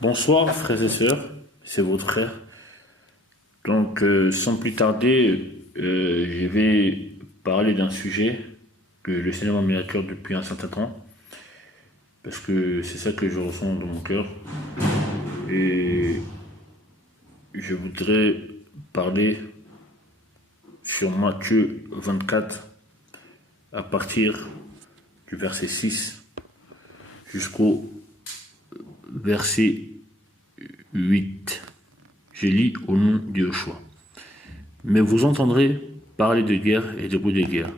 Bonsoir frères et sœurs, c'est votre frère. Donc sans plus tarder, je vais parler d'un sujet que le Seigneur m'a mis à cœur depuis un certain temps, parce que c'est ça que je ressens dans mon cœur. Et je voudrais parler sur Matthieu 24 à partir du verset 6 jusqu'au verset 8. Je lis au nom de Yeshua. Mais vous entendrez parler de guerre et de bruit de guerre.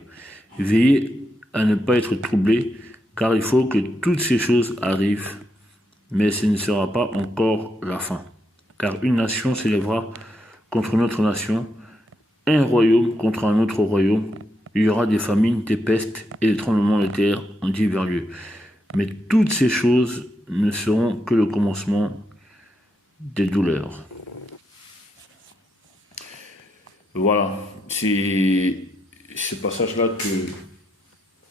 Veillez à ne pas être troublés, car il faut que toutes ces choses arrivent, mais ce ne sera pas encore la fin. Car une nation s'élèvera contre une autre nation, un royaume contre un autre royaume. Il y aura des famines, des pestes et des tremblements de terre en divers lieux. Mais toutes ces choses ne seront que le commencement des douleurs. Voilà, c'est ce passage-là que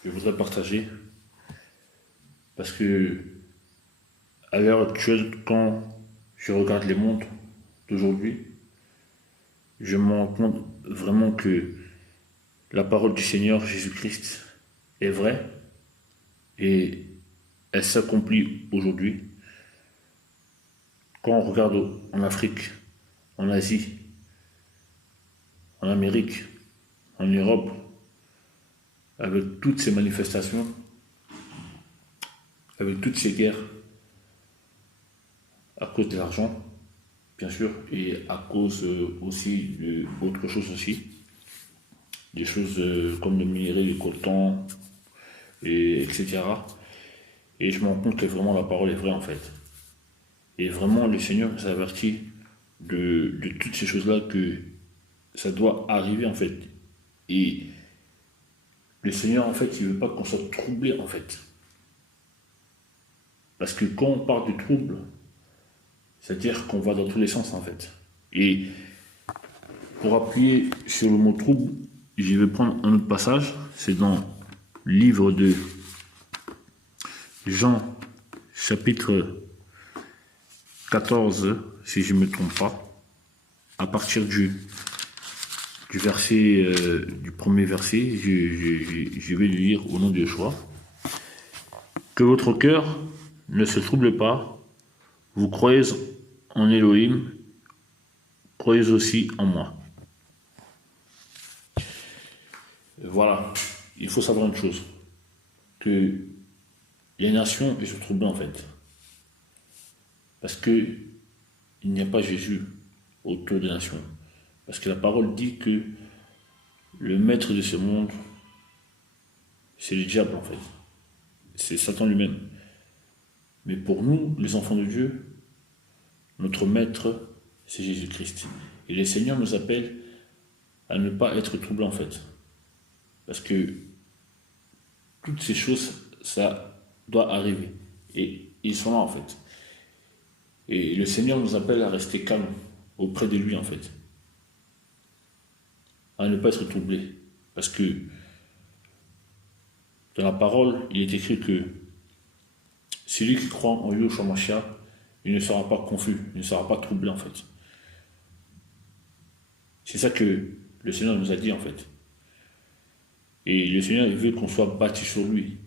je voudrais partager parce que à l'heure actuelle, quand je regarde les mondes d'aujourd'hui, je me rends compte vraiment que la parole du Seigneur Jésus-Christ est vraie et elle s'accomplit aujourd'hui. Quand on regarde en Afrique, en Asie, en Amérique, en Europe, avec toutes ces manifestations, avec toutes ces guerres, à cause de l'argent, bien sûr, et à cause aussi d'autres choses aussi, des choses comme le minerai, le coton, et, etc. Et je me rends compte que vraiment la parole est vraie en fait. Et vraiment le Seigneur nous avertit de toutes ces choses-là que ça doit arriver en fait. Et le Seigneur en fait, il veut pas qu'on soit troublé en fait. Parce que quand on parle de trouble, c'est-à-dire qu'on va dans tous les sens en fait. Et pour appuyer sur le mot trouble, je vais prendre un autre passage. C'est dans le livre de Jean, chapitre 14, si je ne me trompe pas, à partir du verset, du premier verset, je vais le lire au nom de Yeshua. Que votre cœur ne se trouble pas, vous croyez en Elohim, croyez aussi en moi. Voilà, il faut savoir une chose, que les nations elles se troublent en fait, parce que il n'y a pas Jésus autour des nations, parce que la parole dit que le maître de ce monde, c'est le diable en fait, c'est Satan lui-même. Mais pour nous, les enfants de Dieu, notre maître, c'est Jésus-Christ. Et le Seigneur nous appelle à ne pas être troublés en fait, parce que toutes ces choses, ça doit arriver. Et ils sont là en fait. Et le Seigneur nous appelle à rester calme auprès de lui en fait, à ne pas être troublé. Parce que dans la parole, il est écrit que celui qui croit en Yahushua Mashiach, il ne sera pas confus, il ne sera pas troublé en fait. C'est ça que le Seigneur nous a dit en fait. Et le Seigneur veut qu'on soit bâti sur lui.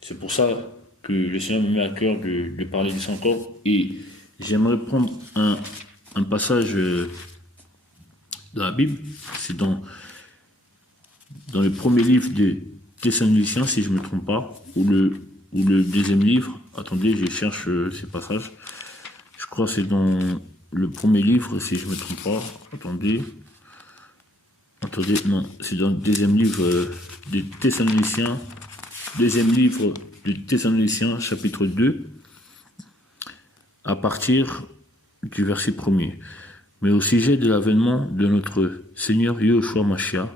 C'est pour ça que le Seigneur me met à cœur de parler de ça encore. Et j'aimerais prendre un passage dans la Bible. C'est dans le premier livre de Thessaloniciens, si je ne me trompe pas, ou le deuxième livre. Attendez, je cherche ces passages. Je crois que c'est dans le premier livre, si je ne me trompe pas. Attendez, non, c'est dans le deuxième livre de Thessaloniciens. Deuxième livre de Thessaloniciens, chapitre 2, à partir du verset 1er. Mais au sujet de l'avènement de notre Seigneur Yahushua Mashiach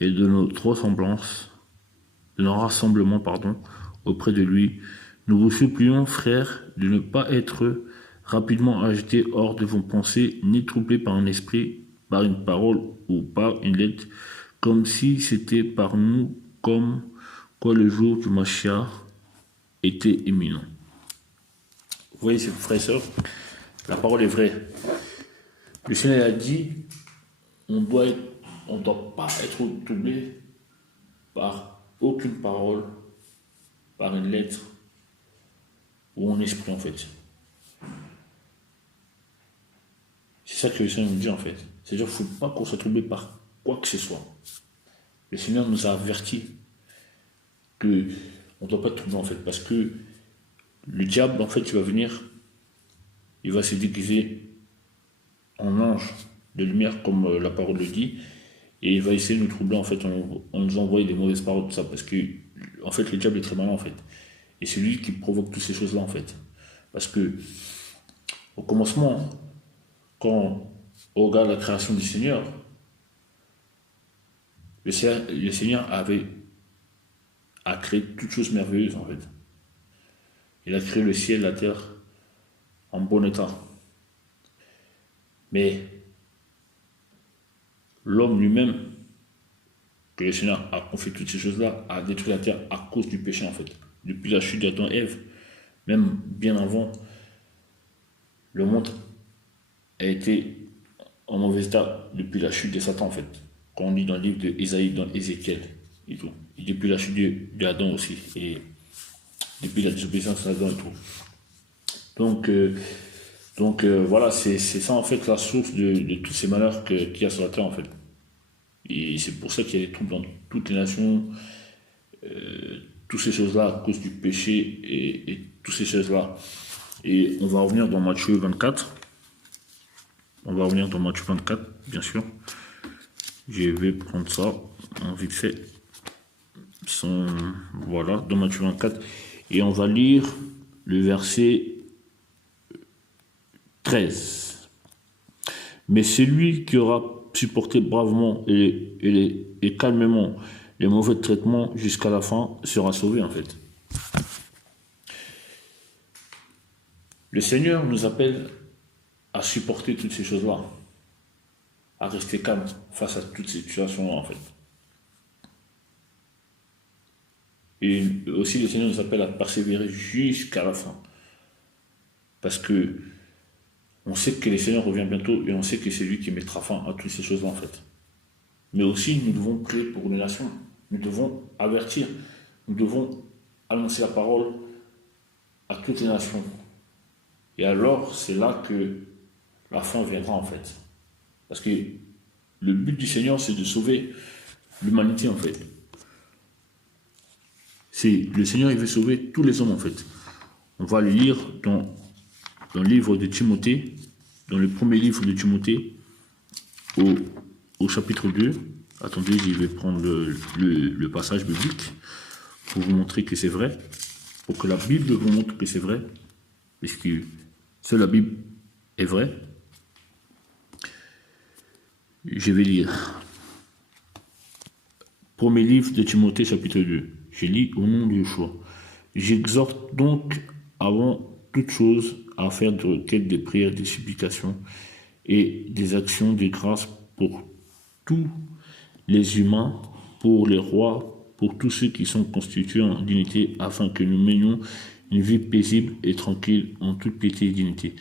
et de notre ressemblance, de nos rassemblements, auprès de lui, nous vous supplions, frères, de ne pas être rapidement agités hors de vos pensées, ni troublés par un esprit, par une parole ou par une lettre, comme si c'était par nous, comme quoi le jour du Mashiach était imminent. Vous voyez, frères et sœurs, la parole est vraie. Le Seigneur a dit, on ne doit pas être troublé par aucune parole, par une lettre ou un esprit en fait. C'est ça que le Seigneur nous dit en fait. C'est-à-dire qu'il ne faut pas qu'on soit troublé par quoi que ce soit. Le Seigneur nous a averti qu'on ne doit pas être troublé en fait. Parce que le diable en fait il va venir, il va se déguiser en ange de lumière comme la parole le dit. Et il va essayer de nous troubler en fait en nous envoyant des mauvaises paroles, tout ça. Parce que en fait le diable est très malin en fait. Et c'est lui qui provoque toutes ces choses-là en fait. Parce que au commencement, quand on regarde la création du Seigneur, le Seigneur a créé toutes choses merveilleuses en fait. Il a créé le ciel, la terre en bon état. Mais l'homme lui-même, que le Seigneur a confié toutes ces choses-là, a détruit la terre à cause du péché en fait. Depuis la chute d'Adam et Ève, même bien avant, le monde a été en mauvais état depuis la chute de Satan en fait. Quand on lit dans le livre d'Ésaïe, dans Ézéchiel et tout. Et depuis la chute d'Adam aussi. Et depuis la désobéissance d'Adam et tout. Donc voilà, c'est ça en fait la source de tous ces malheurs qu'il y a sur la terre en fait. Et c'est pour ça qu'il y a des troubles dans toutes les nations, toutes ces choses-là à cause du péché et toutes ces choses-là. Et on va revenir dans Matthieu 24. On va revenir dans Matthieu 24, bien sûr. Je vais prendre ça en vite fait. Voilà, dans Matthieu 24. Et on va lire le verset 13. Mais celui qui aura supporté bravement et calmement les mauvais traitements jusqu'à la fin sera sauvé en fait. Le Seigneur nous appelle à supporter toutes ces choses-là, à rester calme face à toutes ces situations-là en fait. Et aussi le Seigneur nous appelle à persévérer jusqu'à la fin. Parce que on sait que le Seigneur revient bientôt et on sait que c'est lui qui mettra fin à toutes ces choses-là en fait. Mais aussi nous devons prier pour les nations. Nous devons avertir. Nous devons annoncer la parole à toutes les nations. Et alors c'est là que la fin viendra en fait. Parce que le but du Seigneur c'est de sauver l'humanité en fait. Le Seigneur il veut sauver tous les hommes en fait. On va le lire dans le livre de Timothée, dans le premier livre de Timothée, au chapitre 2. Attendez, je vais prendre le passage biblique pour vous montrer que c'est vrai, pour que la Bible vous montre que c'est vrai, parce que seule la Bible est vraie. Je vais lire. Premier livre de Timothée, chapitre 2. Je lis au nom de Yeshua. J'exhorte donc avant toute chose à faire des requêtes, des prières, des supplications et des actions de grâce pour tous les humains, pour les rois, pour tous ceux qui sont constitués en dignité, afin que nous menions une vie paisible et tranquille en toute piété et dignité.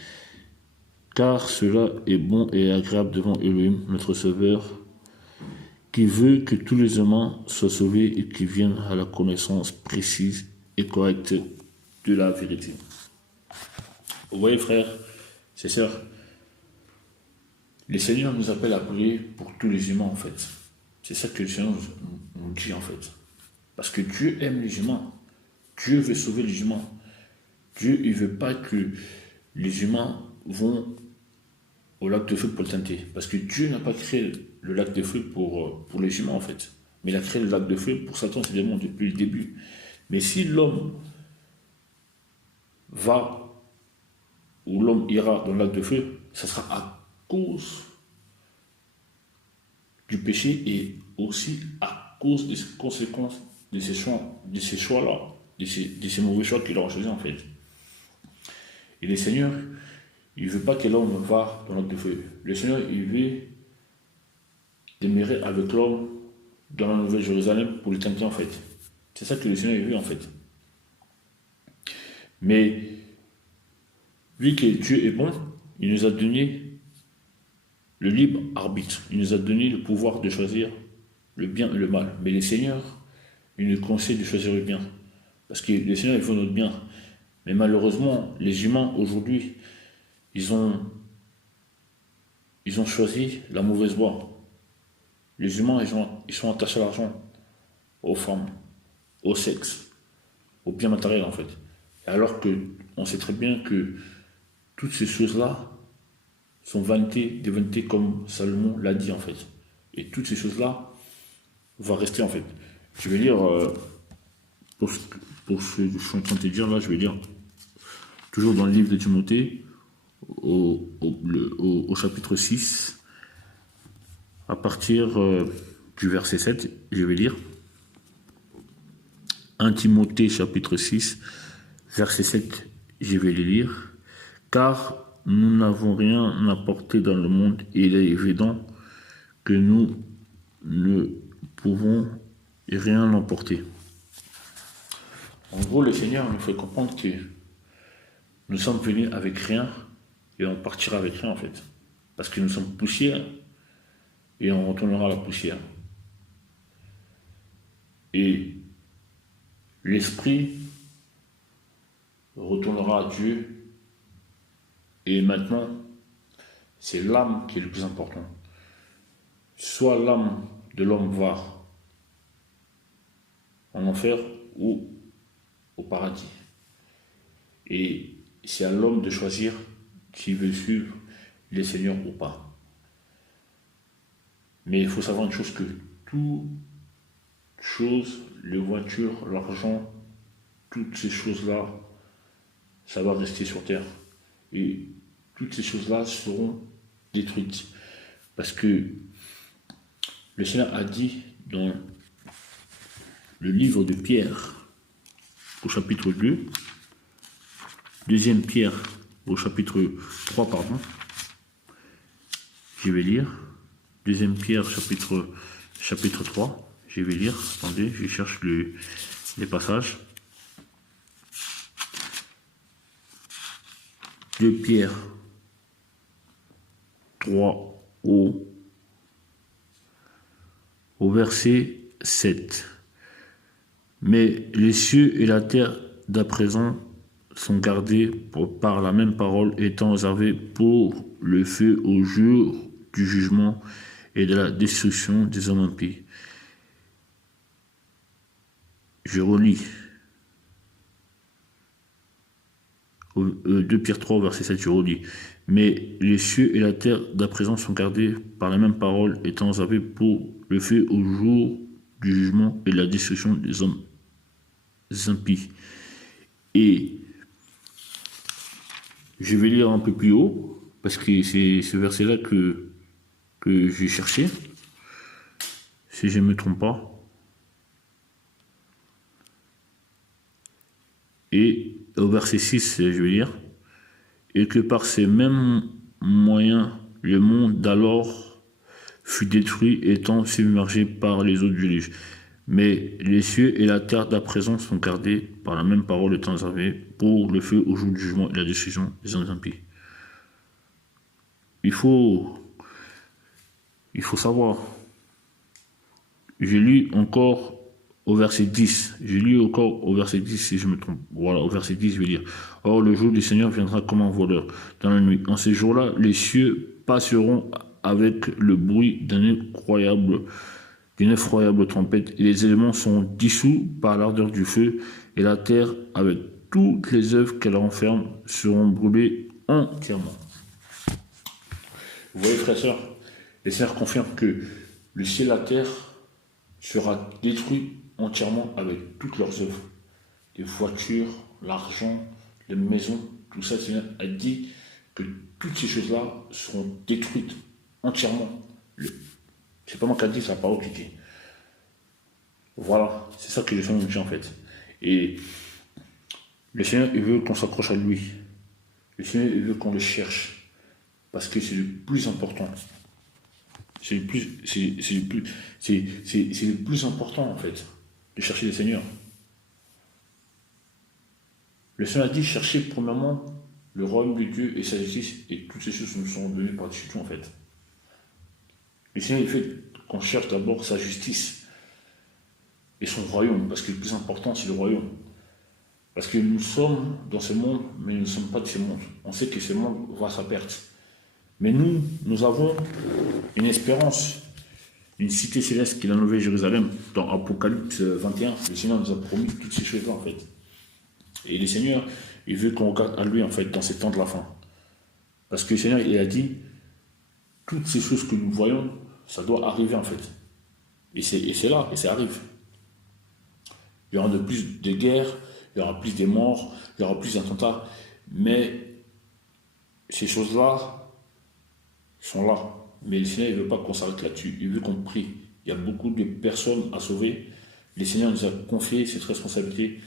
Car cela est bon et agréable devant Elohim, notre Sauveur, qui veut que tous les humains soient sauvés et qui viennent à la connaissance précise et correcte de la vérité. Vous voyez, frères, c'est sœurs, le Seigneur nous appelle à prier pour tous les humains, en fait. C'est ça que le Seigneur nous dit, en fait. Parce que Dieu aime les humains. Dieu veut sauver les humains. Dieu, il ne veut pas que les humains vont au lac de feu pour le tenter. Parce que Dieu n'a pas créé le lac de feu pour les humains, en fait. Mais il a créé le lac de feu pour Satan, c'est évidemment depuis le début. Mais si l'homme va où l'homme ira dans le lac de feu, ça sera à cause du péché et aussi à cause des conséquences de ces choix-là, de ces mauvais choix qu'il aura choisis en fait. Et le Seigneur, il ne veut pas que l'homme va dans le lac de feu. Le Seigneur, il veut demeurer avec l'homme dans la Nouvelle Jérusalem pour l'éternité en fait. C'est ça que le Seigneur veut en fait. Mais Vu que Dieu est bon, il nous a donné le libre arbitre. Il nous a donné le pouvoir de choisir le bien et le mal. Mais les seigneurs, ils nous conseillent de choisir le bien. Parce que les seigneurs, ils font notre bien. Mais malheureusement, les humains, aujourd'hui, ils ont, ils ont choisi la mauvaise voie. Les humains, ils sont attachés à l'argent, aux femmes, au sexe, au bien matériel, en fait. Alors que on sait très bien que toutes ces choses-là sont vanité, des vanités comme Salomon l'a dit, en fait. Et toutes ces choses-là vont rester, en fait. Je vais lire, pour ce, pour ce que je suis en train de te dire là, je vais lire toujours dans le livre de Timothée, au chapitre 6, à partir du verset 7, je vais lire 1 Timothée chapitre 6, verset 7, je vais le lire. Car nous n'avons rien apporté dans le monde et il est évident que nous ne pouvons rien emporter. En gros, le Seigneur nous fait comprendre que nous sommes venus avec rien et on partira avec rien en fait. Parce que nous sommes poussière et on retournera à la poussière. Et l'esprit retournera à Dieu et maintenant c'est l'âme qui est le plus important. Soit l'âme de l'homme va en enfer ou au paradis. Et c'est à l'homme de choisir s'il veut suivre les seigneurs ou pas. Mais il faut savoir une chose que toutes choses, les voitures, l'argent, toutes ces choses-là, ça va rester sur terre. Et toutes ces choses-là seront détruites. Parce que le Seigneur a dit dans le livre de Pierre, au chapitre 2, deuxième Pierre, au chapitre 3, pardon, je vais lire, deuxième Pierre, chapitre 3, je vais lire, attendez, je cherche les passages. 2 Pierre 3 au verset 7. Mais les cieux et la terre d'à présent sont gardés par la même parole, étant réservés pour le feu au jour du jugement et de la destruction des hommes impies. Je relis. 2 Pierre 3, verset 7, je relis. Mais les cieux et la terre d'à présent sont gardés par la même parole, étant réservés pour le feu au jour du jugement et de la destruction des hommes impies. Et je vais lire un peu plus haut, parce que c'est ce verset-là que j'ai cherché, si je ne me trompe pas. Et au verset 6, je vais lire, et que par ces mêmes moyens, le monde d'alors fut détruit, étant submergé par les eaux du déluge. Mais les cieux et la terre d'à présent sont gardés par la même parole, étant réservés pour le feu au jour du jugement et la destruction des hommes impies. Il faut savoir. J'ai lu encore au verset 10. J'ai lu encore au verset 10 si je me trompe. Voilà, au verset 10, je vais lire. Or, le jour du Seigneur viendra comme un voleur dans la nuit. En ces jours-là, les cieux passeront avec le bruit d'une effroyable tempête, et les éléments sont dissous par l'ardeur du feu, et la terre, avec toutes les œuvres qu'elle renferme, seront brûlées entièrement. Vous voyez, frères et sœurs, les Seigneurs confirment que le ciel et la terre sera détruit entièrement avec toutes leurs œuvres. Les voitures, l'argent, les maisons, tout ça, le Seigneur a dit que toutes ces choses-là seront détruites entièrement. C'est pas moi qui a dit, c'est la parole qui dit. Voilà, c'est ça que le Seigneur nous dit en fait. Et le Seigneur, il veut qu'on s'accroche à lui. Le Seigneur, il veut qu'on le cherche. Parce que c'est le plus important. C'est le plus important en fait, de chercher le Seigneur. Le Seigneur a dit, cherchez premièrement le royaume de Dieu et sa justice, et toutes ces choses nous sont données par-dessus tout en fait. Le Seigneur, il fait qu'on cherche d'abord sa justice et son royaume, parce que le plus important, c'est le royaume. Parce que nous sommes dans ce monde, mais nous ne sommes pas de ce monde. On sait que ce monde va à sa perte. Mais nous avons une espérance, une cité céleste qui est la Nouvelle Jérusalem. Dans Apocalypse 21, le Seigneur nous a promis toutes ces choses-là, en fait. Et le Seigneur, il veut qu'on regarde à lui, en fait, dans ces temps de la fin. Parce que le Seigneur, il a dit, toutes ces choses que nous voyons, ça doit arriver, en fait. Et c'est là, et ça arrive. Il y aura de plus de guerres, il y aura plus de morts, il y aura plus d'attentats. Mais ces choses-là sont là. Mais le Seigneur ne veut pas qu'on s'arrête là-dessus. Il veut qu'on prie. Il y a beaucoup de personnes à sauver. Le Seigneur nous a confié cette responsabilité.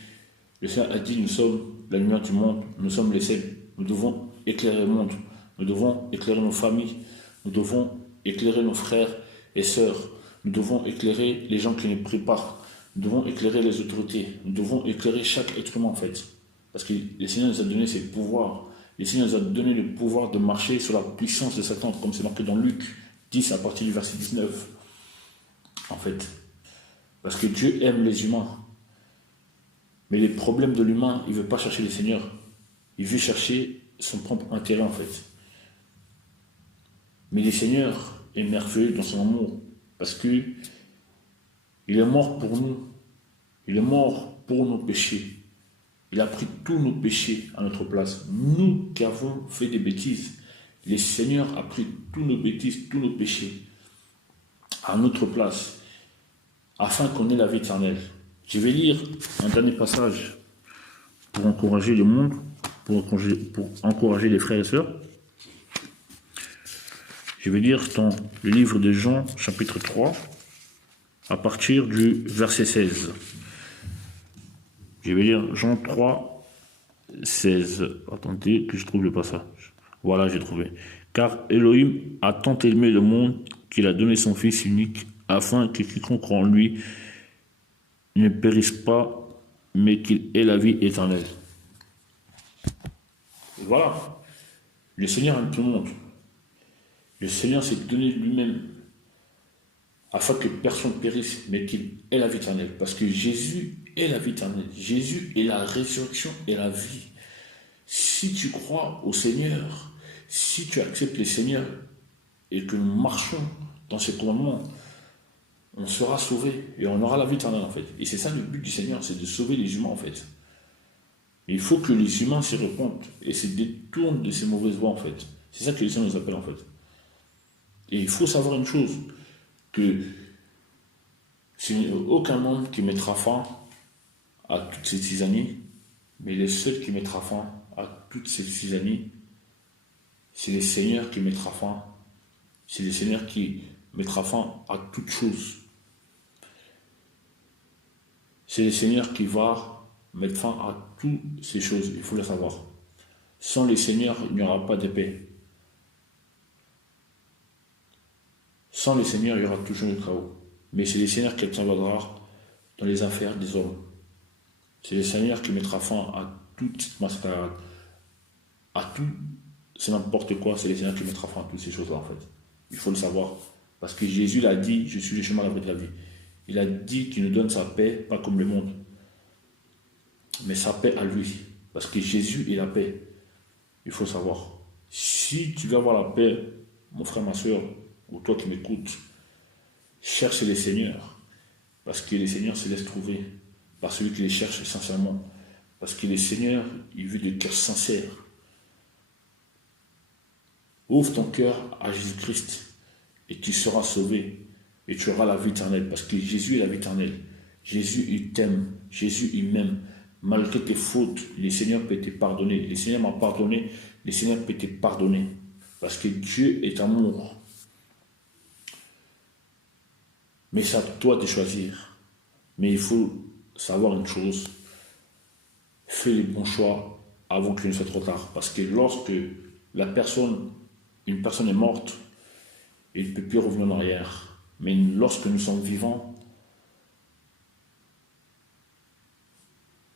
Le Seigneur a dit, nous sommes la lumière du monde, nous sommes les sels. Nous devons éclairer le monde. Nous devons éclairer nos familles. Nous devons éclairer nos frères et sœurs. Nous devons éclairer les gens qui ne prient pas. Nous devons éclairer les autorités. Nous devons éclairer chaque être humain en fait. Parce que le Seigneur nous a donné ses pouvoirs. Le Seigneur nous a donné le pouvoir de marcher sur la puissance de Satan, comme c'est marqué dans Luc 10 à partir du verset 19. En fait. Parce que Dieu aime les humains. Mais les problèmes de l'humain, il ne veut pas chercher le Seigneur. Il veut chercher son propre intérêt en fait. Mais le Seigneur est merveilleux dans son amour. Parce que il est mort pour nous. Il est mort pour nos péchés. Il a pris tous nos péchés à notre place. Nous qui avons fait des bêtises, le Seigneur a pris tous nos bêtises, tous nos péchés à notre place, afin qu'on ait la vie éternelle. Je vais lire un dernier passage pour encourager le monde, pour encourager les frères et sœurs. Je vais lire dans le livre de Jean, chapitre 3, à partir du verset 16. Je vais lire Jean 3, 16. Attendez que je trouve le passage. Voilà, j'ai trouvé. Car Elohim a tant aimé le monde qu'il a donné son Fils unique, afin que quiconque croit en lui ne périsse pas, mais qu'il ait la vie éternelle. Et voilà. Le Seigneur aime tout le monde. Le Seigneur s'est donné lui-même afin que personne périsse, mais qu'il ait la vie éternelle. Parce que Jésus est la vie éternelle. Jésus est la résurrection et la vie. Si tu crois au Seigneur, si tu acceptes le Seigneur et que nous marchons dans ses commandements, on sera sauvé et on aura la vie éternelle en fait. Et c'est ça le but du Seigneur, c'est de sauver les humains en fait. Et il faut que les humains s'y répondent et se détournent de ces mauvaises voies en fait. C'est ça que le Seigneur nous appelle en fait. Et il faut savoir une chose, que c'est aucun homme qui mettra fin à toutes ces tisanies, mais le seul qui mettra fin à toutes ces tisanies, c'est le Seigneur qui mettra fin. C'est le Seigneur qui mettra fin à toutes choses. C'est le Seigneur qui va mettre fin à toutes ces choses, il faut le savoir. Sans le Seigneur, il n'y aura pas de paix. Sans le Seigneur, il y aura toujours le chaos. Mais c'est le Seigneur qui interviendra dans les affaires des hommes. C'est le Seigneur qui mettra fin à toute mascarade. À tout, c'est n'importe quoi, c'est le Seigneur qui mettra fin à toutes ces choses-là en fait. Il faut le savoir. Parce que Jésus l'a dit, je suis le chemin, la vérité et la vie. Il a dit qu'il nous donne sa paix, pas comme le monde. Mais sa paix à lui. Parce que Jésus est la paix. Il faut savoir. Si tu veux avoir la paix, mon frère, ma soeur, ou toi qui m'écoutes, cherche les seigneurs, parce que les seigneurs se laissent trouver par celui qui les cherche sincèrement, parce que les seigneurs, ils veulent des cœurs sincères. Ouvre ton cœur à Jésus-Christ et tu seras sauvé et tu auras la vie éternelle, parce que Jésus est la vie éternelle. Jésus, il t'aime, Jésus, il m'aime. Malgré tes fautes, le Seigneur peut te pardonner. Le Seigneur m'a pardonné, le Seigneur peut te pardonner, parce que Dieu est amour. Mais c'est à toi de choisir. Mais il faut savoir une chose. Fais les bons choix avant qu'il ne soit trop tard. Parce que lorsque une personne est morte, il ne peut plus revenir en arrière. Mais lorsque nous sommes vivants,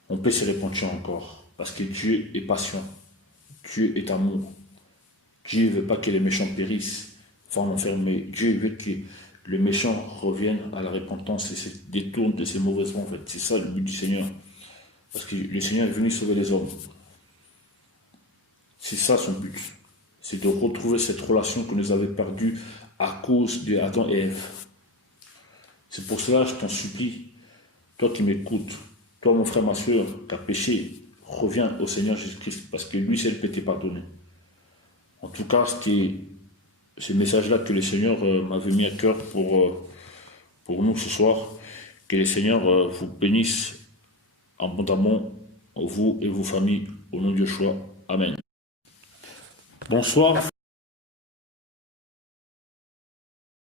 on peut se repentir encore. Parce que Dieu est patient. Dieu est amour. Dieu ne veut pas que les méchants périssent, vont l'enfermer. Dieu veut que le méchant revienne à la repentance et se détourne de ses mauvaises voies. En fait, c'est ça le but du Seigneur. Parce que le Seigneur est venu sauver les hommes. C'est ça son but. C'est de retrouver cette relation que nous avions perdue à cause de Adam et Ève. C'est pour cela que je t'en supplie, toi qui m'écoutes, toi mon frère, ma soeur, qui a péché, reviens au Seigneur Jésus-Christ, parce que lui seul peut te pardonner. En tout cas, c'était ce message-là que le Seigneur m'avait mis à cœur pour nous ce soir. Que le Seigneur vous bénisse abondamment, vous et vos familles, au nom de Yeshua. Amen. Bonsoir.